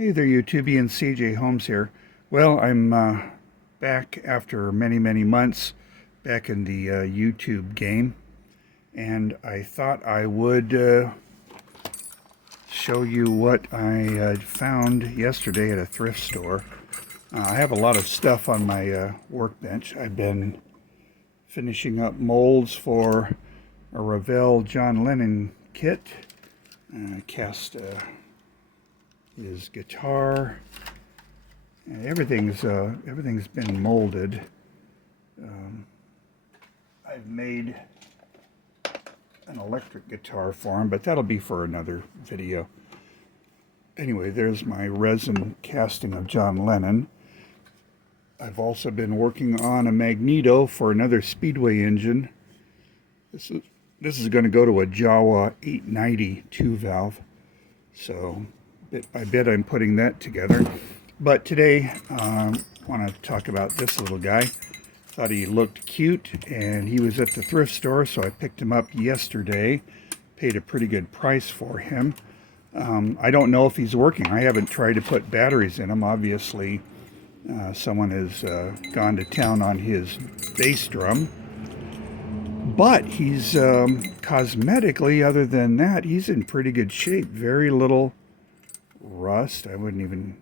Hey there, YouTubian. CJ Holmes here. Well, I'm back after many months back in the YouTube game, and I thought I would show you what I found yesterday at a thrift store. I have a lot of stuff on my workbench. I've been finishing up molds for a Ravel John Lennon kit. Cast his guitar, and everything's been molded. I've made an electric guitar for him, but that'll be for another video. Anyway, there's my resin casting of John Lennon. I've also been working on a magneto for another Speedway engine. This is going to go to a Jawa 890 2-valve. So bit by bit I'm putting that together. But today I want to talk about this little guy. Thought he looked cute, and he was at the thrift store, so I picked him up yesterday. Paid a pretty good price for him. I don't know if he's working. I haven't tried to put batteries in him. Obviously someone has gone to town on his bass drum. But he's cosmetically, other than that, he's in pretty good shape. Very little rust. I wouldn't even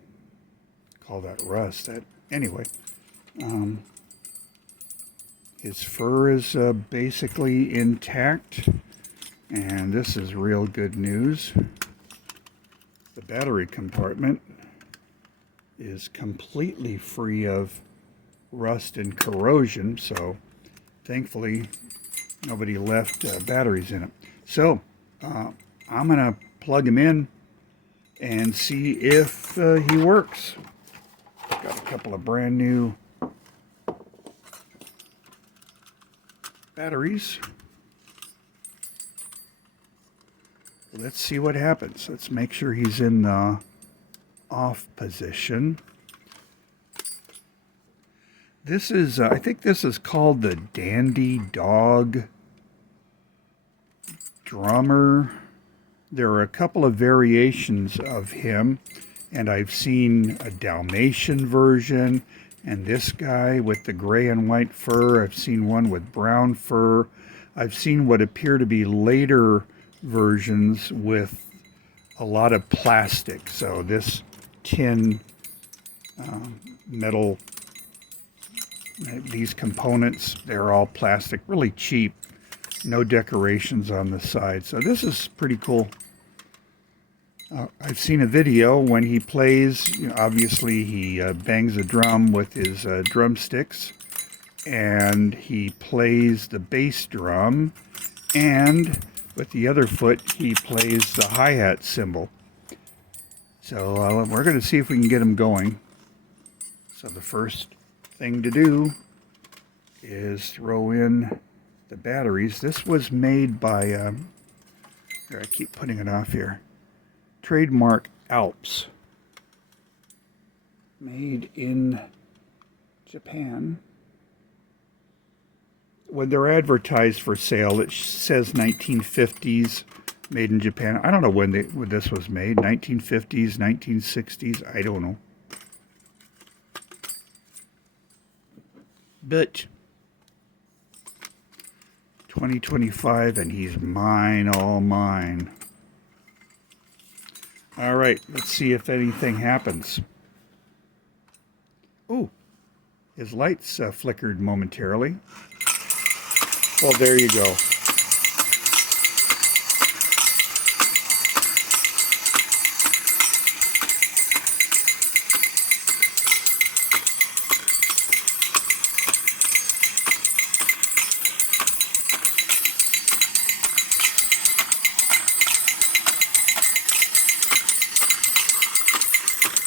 call that rust. Anyway, his fur is basically intact, and this is real good news. The battery compartment is completely free of rust and corrosion, so thankfully nobody left batteries in it. So I'm gonna plug him in and see if he works. Got a couple of brand new batteries. Let's see what happens. Let's make sure he's in the off position. This is, I think this is called the Dandy Dog drummer. There are a couple of variations of him, and I've seen a Dalmatian version, and this guy with the gray and white fur. I've seen one with brown fur. I've seen what appear to be later versions with a lot of plastic. So this tin, metal, these components, they're all plastic, really cheap. No decorations on the side. So this is pretty cool. I've seen a video when he plays, obviously he bangs a drum with his drumsticks, and he plays the bass drum, and with the other foot he plays the hi-hat cymbal. So we're going to see if we can get him going. So the first thing to do is throw in the batteries. This was made by, here, I keep putting it off here, trademark Alps. Made in Japan. When they're advertised for sale, it says 1950s, made in Japan. I don't know when this was made, 1950s, 1960s, I don't know. But 2025, and he's mine, all mine. All right, let's see if anything happens. Oh, his lights flickered momentarily. Well, there you go.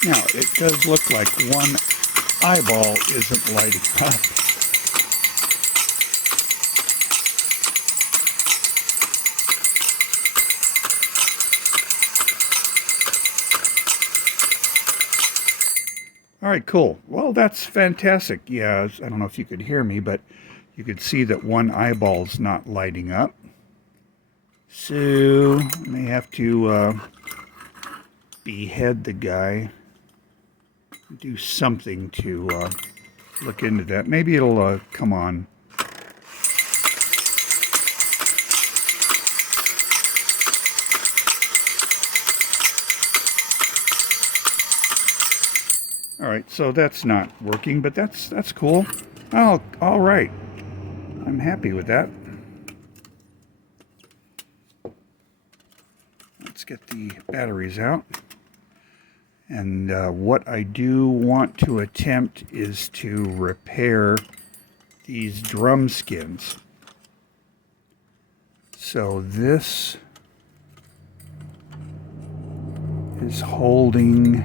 Now, it does look like one eyeball isn't lighting up. All right, cool. Well, that's fantastic. Yeah, I don't know if you could hear me, but you could see that one eyeball's not lighting up. So, I may have to behead the guy do something to look into that. Maybe it'll come on. All right, so that's not working, but that's cool. Oh, all right. I'm happy with that. Let's get the batteries out. And what I do want to attempt is to repair these drum skins. So this is holding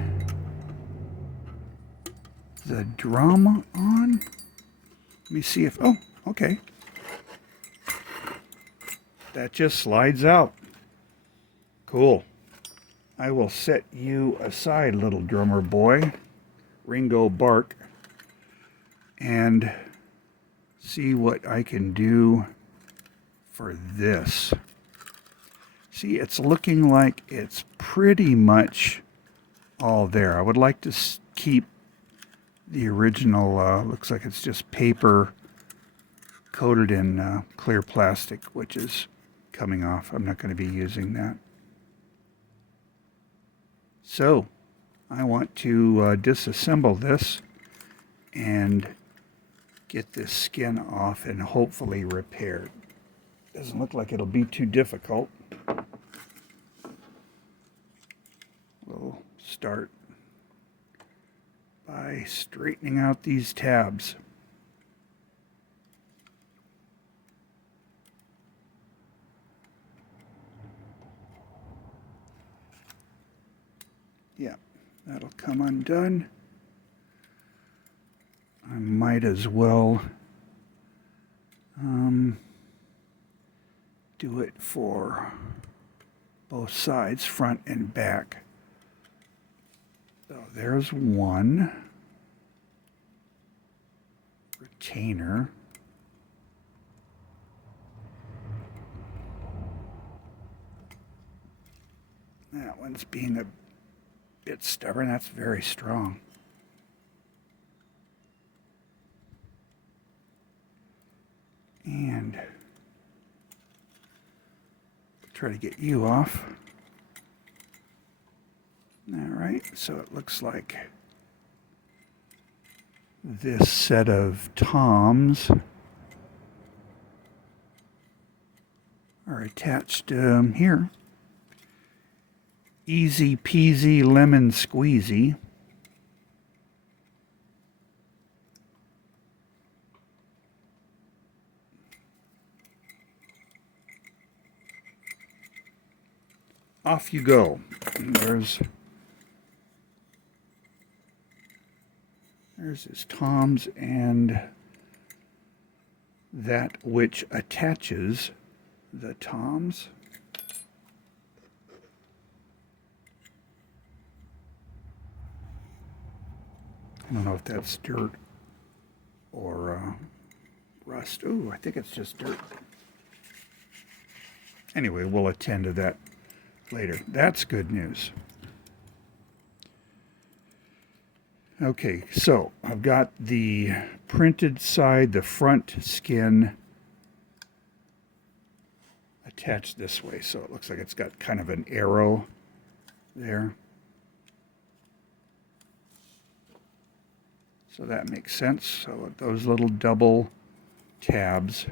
the drum on. Let me see if, oh, okay. That just slides out. Cool. I will set you aside, little drummer boy, Ringo Bark, and see what I can do for this. See, it's looking like it's pretty much all there. I would like to keep the original, looks like it's just paper coated in clear plastic, which is coming off. I'm not going to be using that. So, I want to disassemble this and get this skin off and hopefully repaired. Doesn't look like it'll be too difficult. We'll start by straightening out these tabs. Yeah, that'll come undone. I might as well do it for both sides, front and back. So there's one retainer. That one's being a bit stubborn. That's very strong. And try to get you off. All right, so it looks like this set of toms are attached here. Easy peasy lemon squeezy. Off you go. And there's his toms and that which attaches the toms. I don't know if that's dirt or rust. Ooh, I think it's just dirt. Anyway, we'll attend to that later. That's good news. Okay, so I've got the printed side, the front skin attached this way, so it looks like it's got kind of an arrow there. So that makes sense. So those little double tabs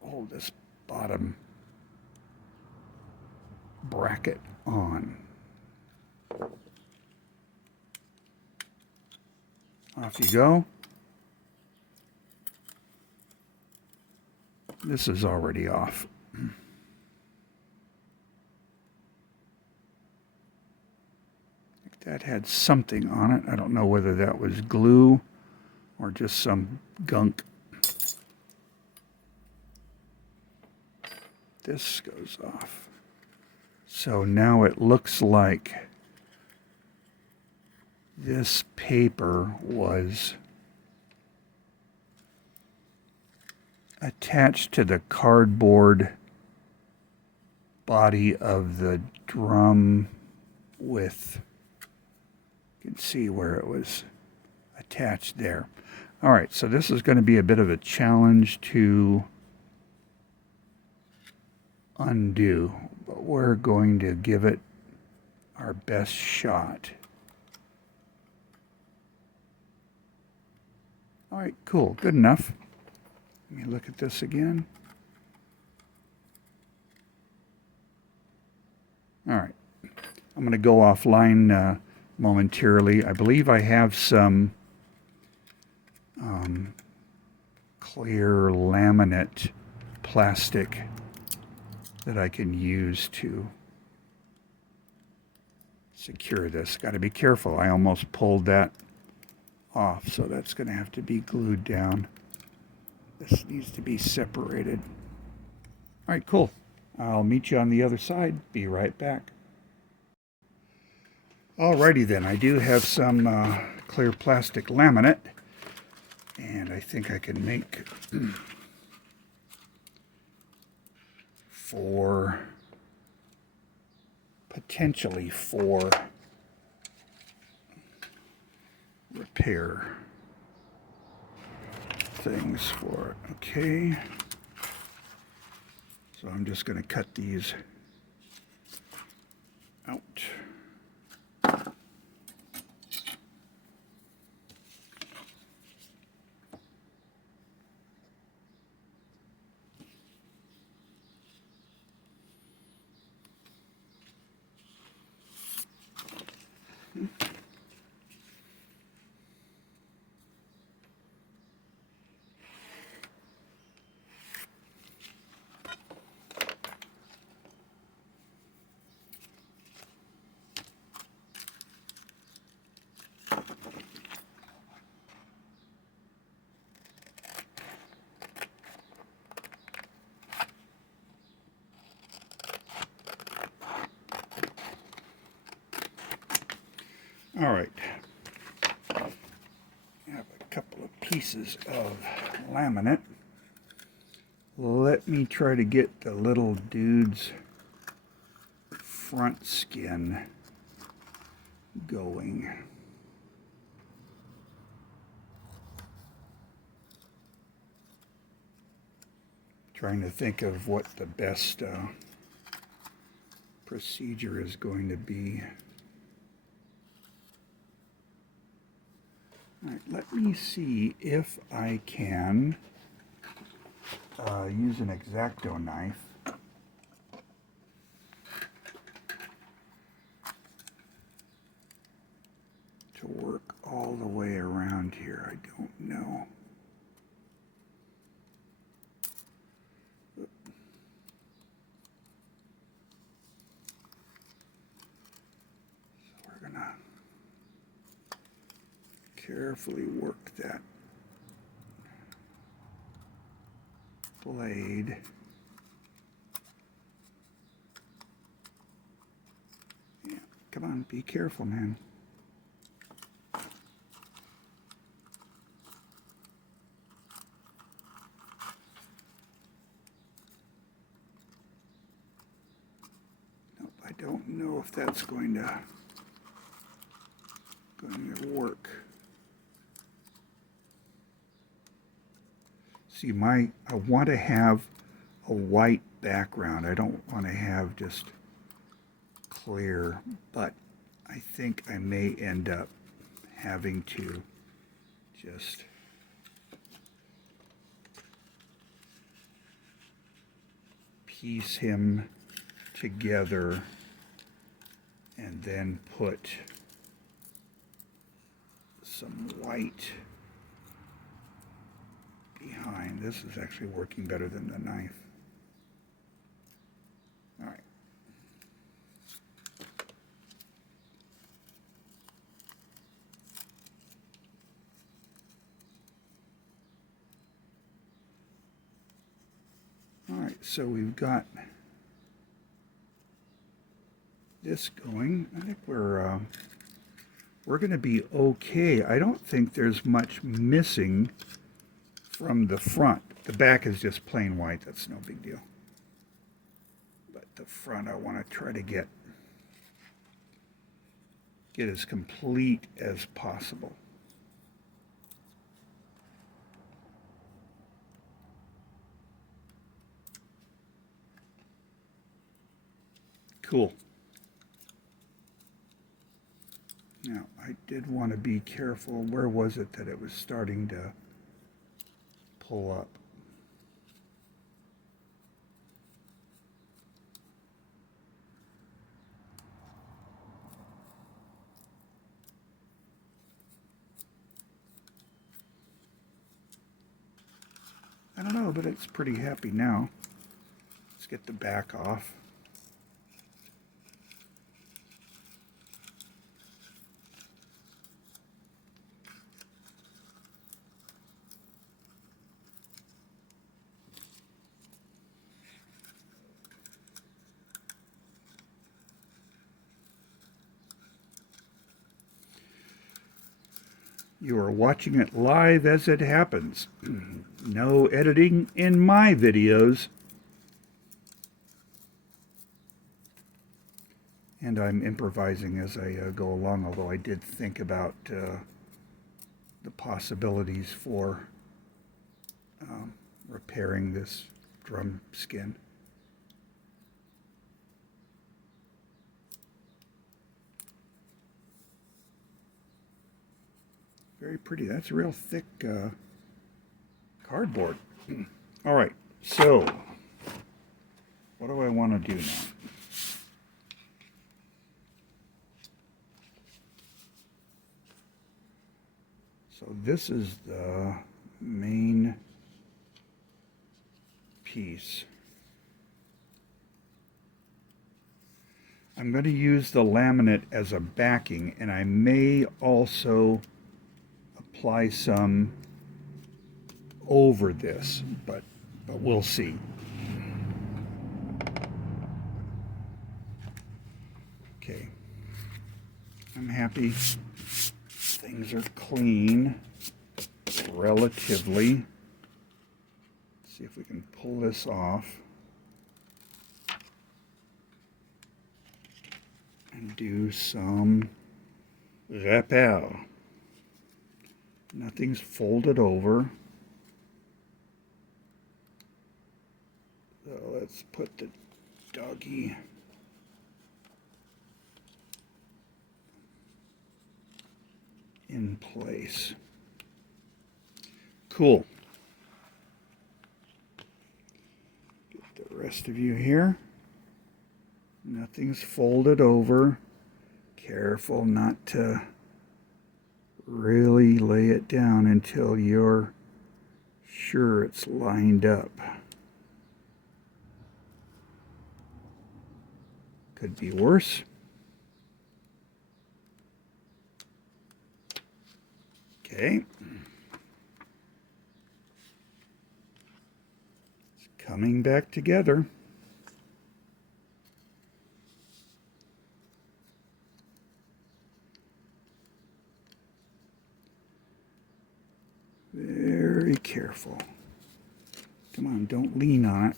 hold this bottom bracket on. Off you go. This is already off. That had something on it. I don't know whether that was glue or just some gunk. This goes off. So now it looks like this paper was attached to the cardboard body of the drum with You can see where it was attached there. All right, so this is going to be a bit of a challenge to undo, but we're going to give it our best shot. All right, cool, good enough. Let me look at this again. All right, I'm going to go offline momentarily. I believe I have some clear laminate plastic that I can use to secure this. Got to be careful. I almost pulled that off, so that's going to have to be glued down. This needs to be separated. All right, cool. I'll meet you on the other side. Be right back. Alrighty then, I do have some clear plastic laminate, and I think I can make potentially four repair things for it. Okay, so I'm just going to cut these out. All right, I have a couple of pieces of laminate. Let me try to get the little dude's front skin going. Trying to think of what the best procedure is going to be. All right, let me see if I can use an X-Acto knife to work all the way around here. I don't know. So we're gonna carefully work that blade. Yeah, come on, be careful, man. Nope, I don't know if that's going to work. See, I want to have a white background. I don't want to have just clear, but I think I may end up having to just piece him together and then put some white behind. This is actually working better than the knife. All right. All right, so we've got this going. I think we're going to be okay. I don't think there's much missing from the front. The back is just plain white. That's no big deal. But the front, I want to try to get get as complete as possible. Cool. Now, I did want to be careful. Where was it that it was starting to pull up? I don't know, but it's pretty happy now. Let's get the back off. You are watching it live as it happens. No editing in my videos. And I'm improvising as I go along, although I did think about the possibilities for repairing this drum skin. Very pretty. That's real thick cardboard. All right, so what do I want to do now? So this is the main piece. I'm going to use the laminate as a backing, and I may also apply some over this, but we'll see. Okay, I'm happy. Things are clean, relatively. Let's see if we can pull this off and do some rappel. Nothing's folded over. So let's put the doggy in place. Cool. Get the rest of you here. Nothing's folded over. Careful not to really lay it down until you're sure it's lined up. Could be worse. Okay. It's coming back together. Very careful. Come on, don't lean on it.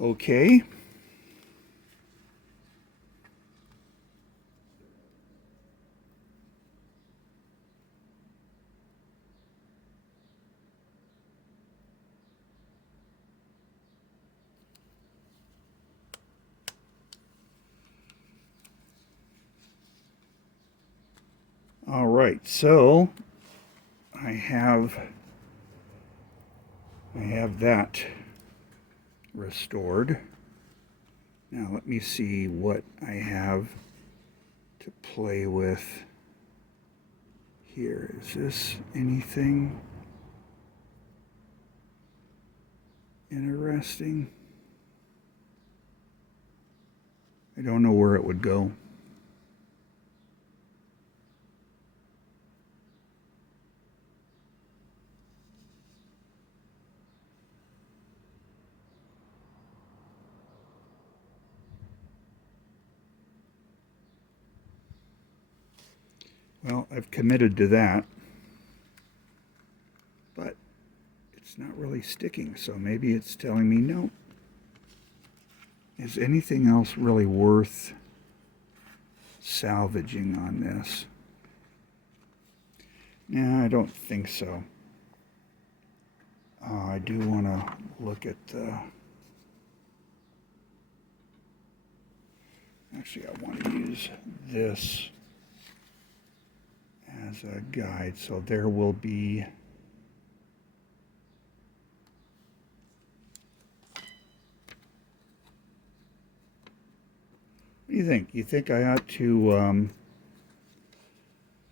Okay. All right, so I have that restored. Now let me see what I have to play with here. Is this anything interesting? I don't know where it would go. Well, I've committed to that, but it's not really sticking, so maybe it's telling me no. Is anything else really worth salvaging on this? No, I don't think so. I do want to look at the... Actually, I want to use this as a guide, so there will be... What do you think? You think I ought to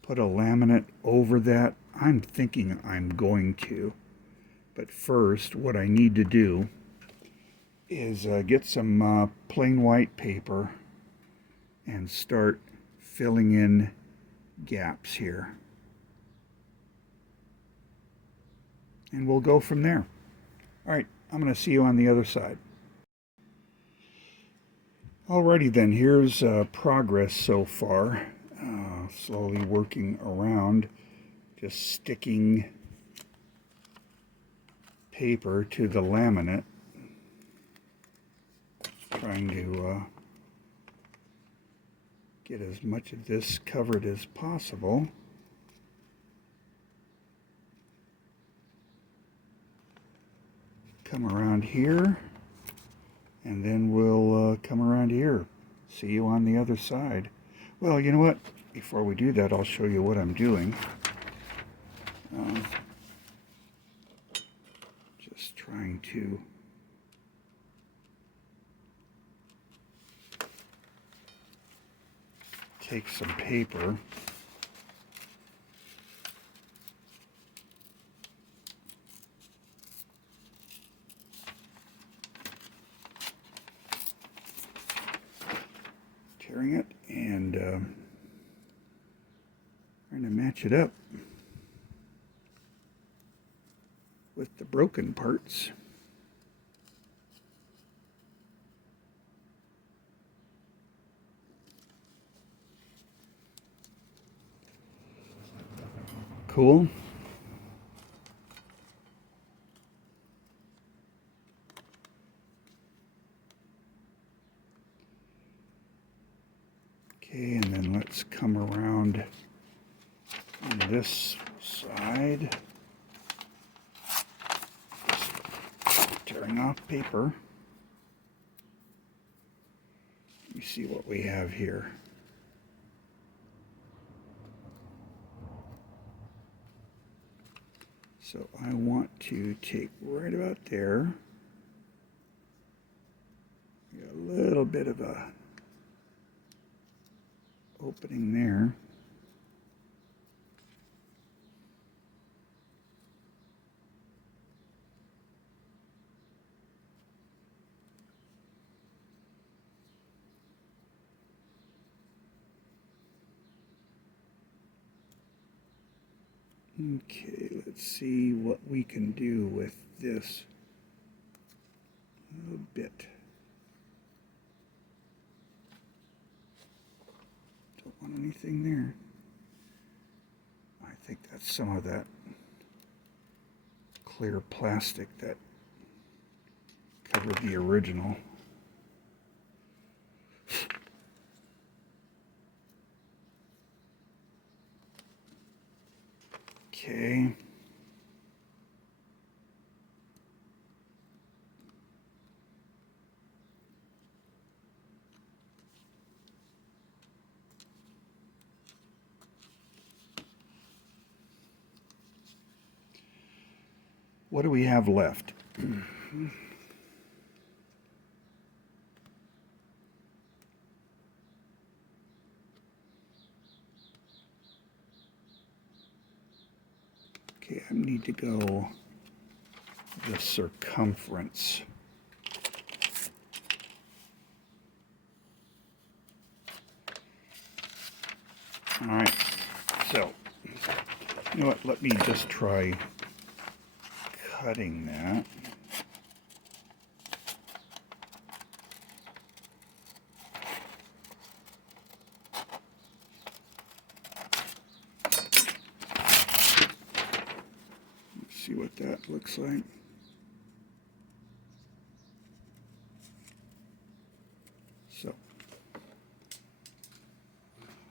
put a laminate over that? I'm thinking I'm going to. But first, what I need to do is get some plain white paper and start filling in gaps here. And we'll go from there. All right, I'm going to see you on the other side. Alrighty then, here's progress so far. Slowly working around, just sticking paper to the laminate, trying to get as much of this covered as possible. Come around here, and then we'll come around here. See you on the other side. Well, you know what? Before we do that, I'll show you what I'm doing. Just trying to take some paper. Tearing it and trying to match it up with the broken parts. Cool. Okay, and then let's come around on this side. Just tearing off paper. Let me see what we have here. So I want to take right about there. Got a little bit of a opening there. Okay, let's see what we can do with this little bit. Don't want anything there. I think that's some of that clear plastic that covered the original. Okay. What do we have left? Okay, I need to go the circumference. All right, so, you know what, let me just try cutting that. looks like. So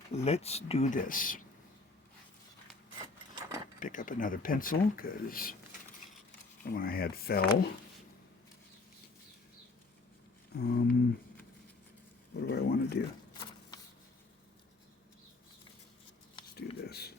let's do this. Pick up another pencil because the one I had fell. What do I want to do? Let's do this.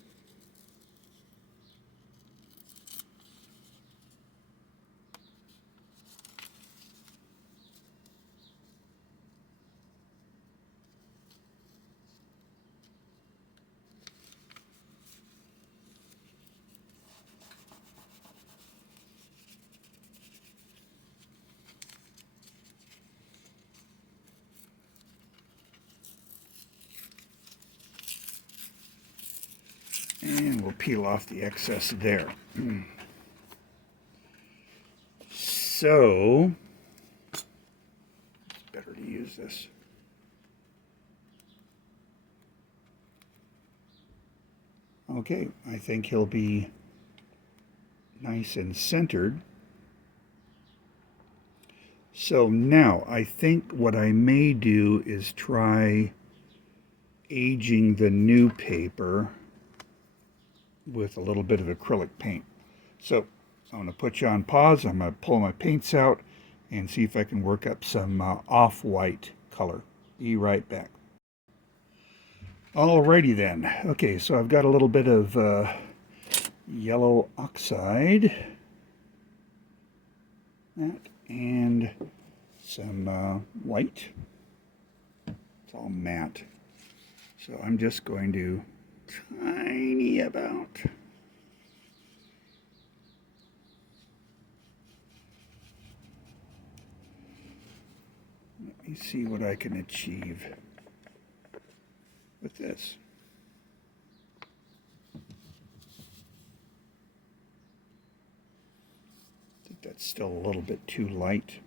And we'll peel off the excess there. So, it's better to use this. Okay, I think he'll be nice and centered. So now, I think what I may do is try aging the new paper with a little bit of acrylic paint. So I'm going to put you on pause. I'm going to pull my paints out and see if I can work up some off-white color. Be right back. Alrighty then. Okay, so I've got a little bit of yellow oxide, that, and some white. It's all matte. So I'm just going to tiny about. Let me see what I can achieve with this. I think that's still a little bit too light.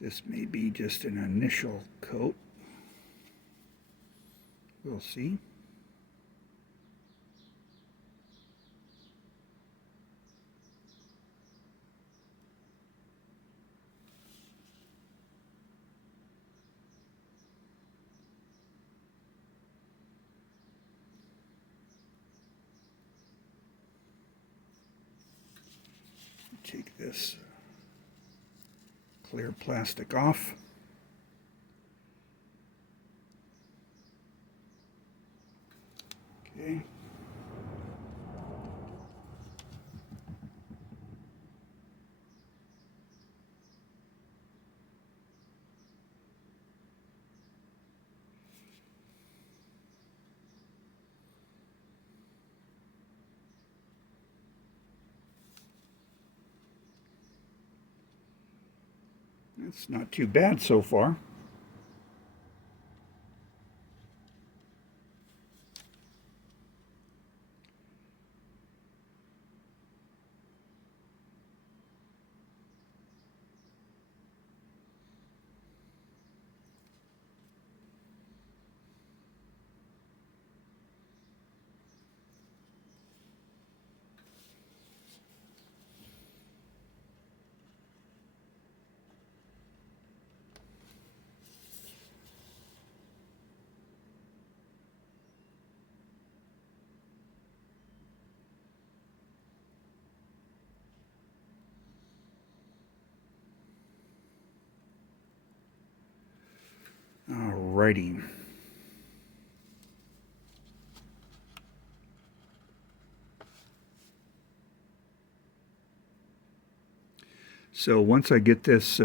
This may be just an initial coat. We'll see. Take this clear plastic off. Okay. It's not too bad so far. Alrighty. So once I get this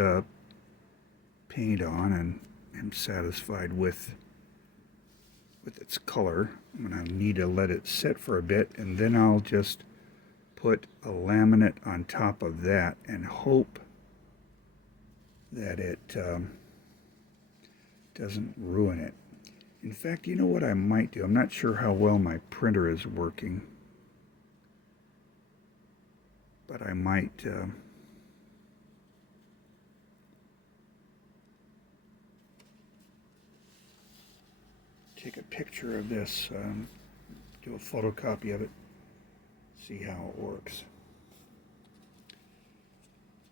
paint on and am satisfied with its color, I'm going to need to let it sit for a bit, and then I'll just put a laminate on top of that and hope that it doesn't ruin it. In fact, you know what I might do? I'm not sure how well my printer is working, but I might take a picture of this, do a photocopy of it, see how it works.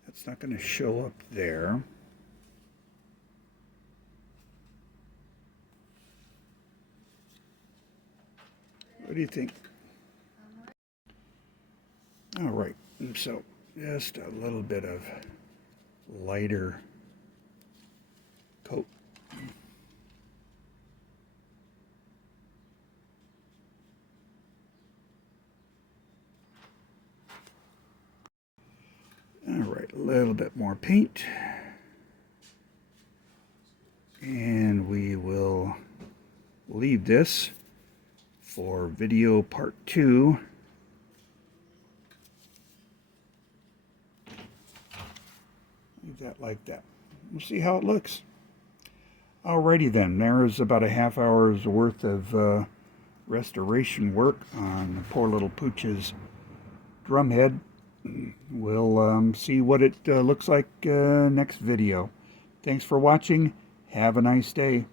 That's not going to show up there. What do you think? All right, so just a little bit of lighter coat. All right, a little bit more paint. And we will leave this for video part 2. Leave that like that. We'll see how it looks. Alrighty then, there's about a half hour's worth of restoration work on the poor little Pooch's drumhead. We'll see what it looks like next video. Thanks for watching. Have a nice day.